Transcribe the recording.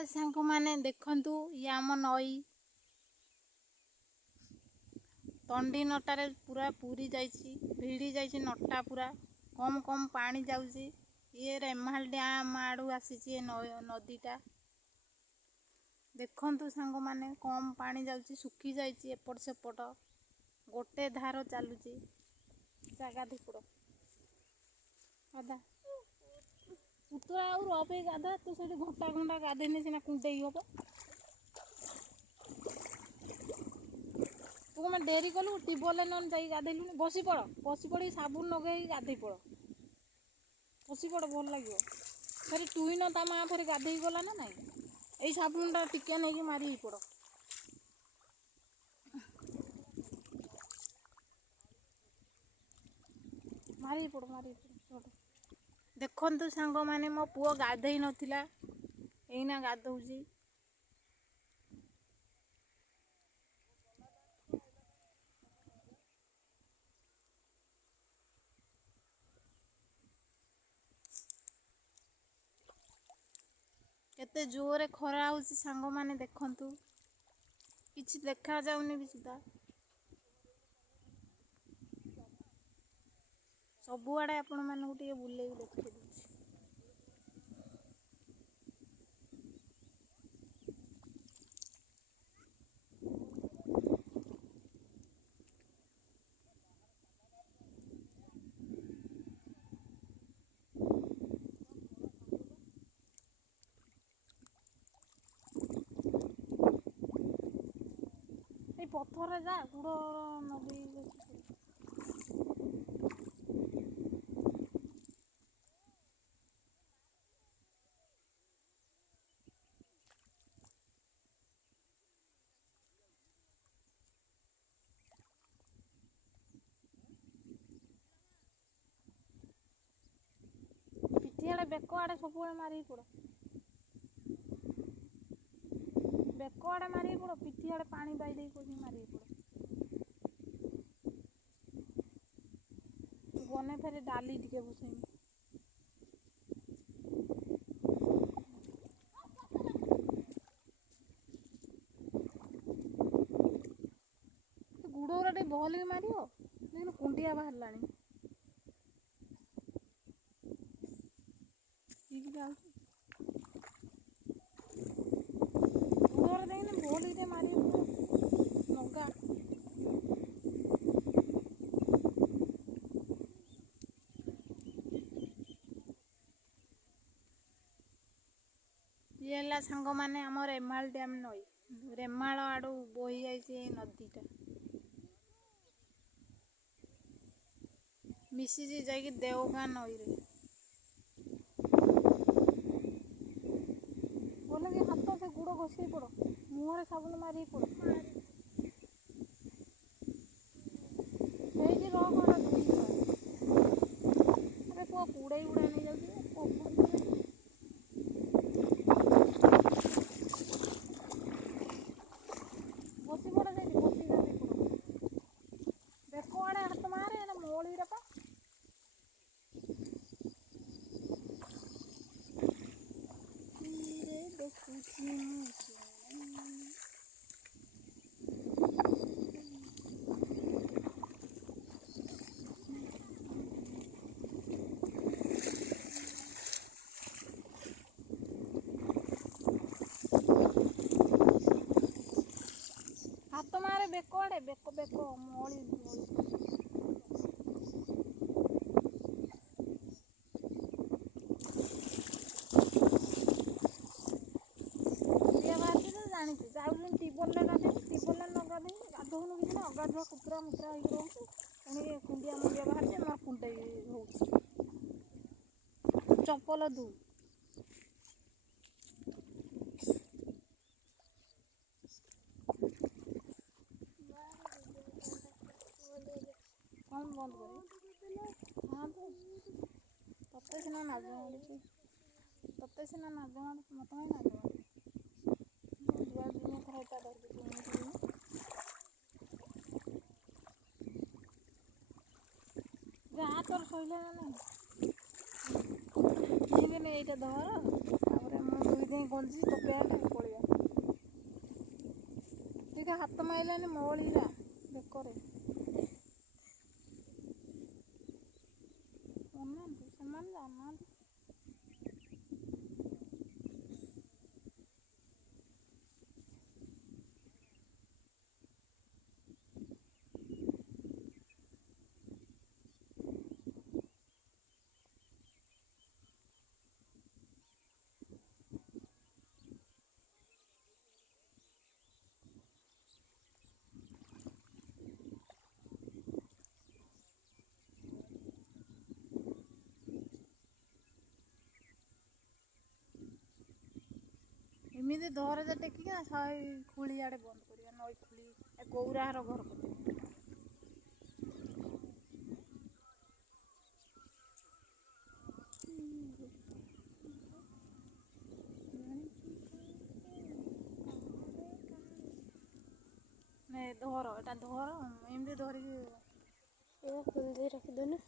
आज सांग मैंने देखु ये आम नई तंडी नटारे पूरा पूरी जाइए भिड़ी जाइए नटा पूरा कम कम पानी जाऊँगी ये रेमाल डैम आड़ू आसी नदीटा देखु सांग मैंने कम पानी जाऊँगी सुखी जाइए एपट सेपट गोटे धार चलुची जगह धिपड़ गाधा पुतुरा आउ रबे गाधा तू से घंटा घंटा गाधेने सीना कुंडे हम तू मैं डेरी कलु टीबल न जा गाधेलु बसी पड़ साबुन लगे गाधे पड़ बसी पड़ भल लगे फिर टुईन ता माँ फिर गाधे गला ना नाई यही साबुनटा टिके नहीं मारी पड़ मारी पड़ देखु सांग मैंने मो पुओ गाधे नथिला एना गाधौची केते जोरे खरा होची सांग माने देखंतु किछि देखा जाउनी भी सुधा सबुआड़े आपण मानू टे बुले देखि देछि ए पत्थर जा गुड़ नदी पिठियाड़े बेक आड़े सब मारी पड़ बेक आड़े मारी पड़ पिठियाड़े पानी बाई दे मारी पड़ गने फेर डाली टिके बसैमी गुड़ टे भल भी मार देखो कुंडिया बाहर गुड़ देखने भल टे मार नगा ये सांग मैंने आम रेमाल डैम नई रेमाल आड़ू बोही जाइए नदीटा मिसी जाकि देवगाँ नई रे बोले कि हाथ से गुड़ घोषे पड़ मुहर साबुन मारी पड़ अरे पुआ कूड़े उड़ा नहीं जाऊँगी बसी पड़ जाए बसी गाधी पड़ बेक आड़े हाथ मारे मोली रपा हाथ मारे बेक आड़े बेक बेक मोली जानी टीबल गाधे टीबल न गाधे गाधौन कि अगाधुआ कुतरा मुतरा हो रोचे पुणी कुंडिया मुंडिया बाहर मोर कुंडे हो चपल दू कौन बंद करे हाँ तो तत्ते सीना नाज माड़ी तत्ते सीना नाज माड़ी मत नाज माड़ी जहाँ तोर सैले ना नहीं ये धर ସେଇଥିପାଇଁ ଗଞ୍ଜି ତ ପ୍ୟାଣ୍ଟ ପଳେଇବା ଟିକେ ହାତ ମାଇଲାନି ମଳିରା ବେକରେ ଅନାନ୍ତୁ ସେମାନେ ଜାଣିନାହାନ୍ତି। ଏମିତି ଧରେ ଟେକିକି ନା ଶହେ ଖୁଳି ଆଡ଼େ ବନ୍ଦ କରିବା ନଈ ଖୁଳି ଗୌରାହାର ଘର କତିରେ। ଧର ଏଟା ଧର ଏମିତି ଧରିକି ଖୋଲି ଦେଇ ରଖିଦେଲେ